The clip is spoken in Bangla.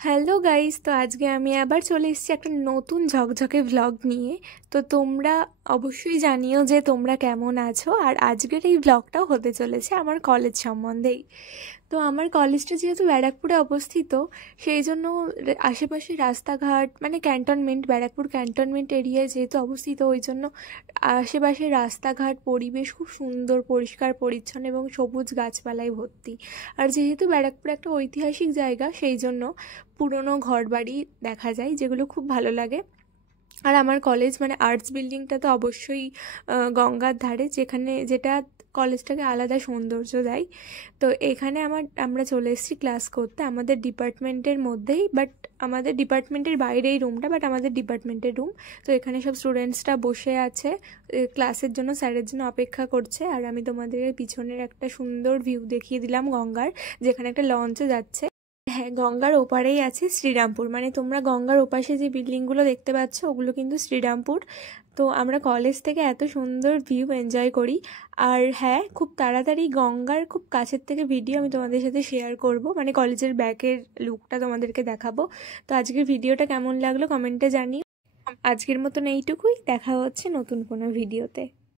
হ্যালো গাইস, তো আজকে আমি আবার চলে এসেছি একটা নতুন ঝকঝকে ভ্লগ নিয়ে। তো তোমরা অবশ্যই জানিও যে তোমরা কেমন আছো। আর আজকের এই ভ্লগটাও হতে চলেছে আমার কলেজ সম্বন্ধেই। তো আমার কলেজটা যেহেতু ব্যারাকপুরে অবস্থিত, সেই জন্য আশেপাশে রাস্তাঘাট মানে ক্যান্টনমেন্ট, ব্যারাকপুর ক্যান্টনমেন্ট এরিয়ায় যেহেতু অবস্থিত, ওই জন্য আশেপাশে রাস্তাঘাট পরিবেশ খুব সুন্দর, পরিষ্কার পরিচ্ছন্ন এবং সবুজ গাছপালায় ভর্তি। আর যেহেতু ব্যারাকপুর একটা ঐতিহাসিক জায়গা, সেই জন্য পুরনো ঘরবাড়ি দেখা যায়, যেগুলো খুব ভালো লাগে। আর আমার কলেজ মানে আর্টস বিল্ডিংটা তো অবশ্যই গঙ্গার ধারে, যেটা কলেজটাকে আলাদা সৌন্দর্য দেয়। তো এখানে আমরা চলে এসেছি ক্লাস করতে আমাদের ডিপার্টমেন্টের মধ্যেই, বাট আমাদের ডিপার্টমেন্টের বাইরেই রুমটা, বাট আমাদের ডিপার্টমেন্টের রুম। তো এখানে সব স্টুডেন্টসরা বসে আছে, ক্লাসের জন্য, স্যারের জন্য অপেক্ষা করছে। আর আমি তোমাদের পিছনের একটা সুন্দর ভিউ দেখিয়ে দিলাম গঙ্গার, যেখানে একটা লঞ্চও যাচ্ছে। হ্যাঁ, গঙ্গার ওপারেই আছে শ্রীরামপুর, মানে তোমরা গঙ্গার ওপাশে যে বিল্ডিংগুলো দেখতে পাচ্ছ ওগুলো কিন্তু শ্রীরামপুর। তো আমরা কলেজ থেকে এত সুন্দর ভিউ এনজয় করি। আর হ্যাঁ, খুব তাড়াতাড়ি গঙ্গার খুব কাছের থেকে ভিডিও আমি তোমাদের সাথে শেয়ার করব, মানে কলেজের ব্যাকের লুকটা তোমাদেরকে দেখাবো। তো আজকের ভিডিওটা কেমন লাগলো কমেন্টে জানিও। আজকের মতন এইটুকুই, দেখা হচ্ছে নতুন কোনো ভিডিওতে।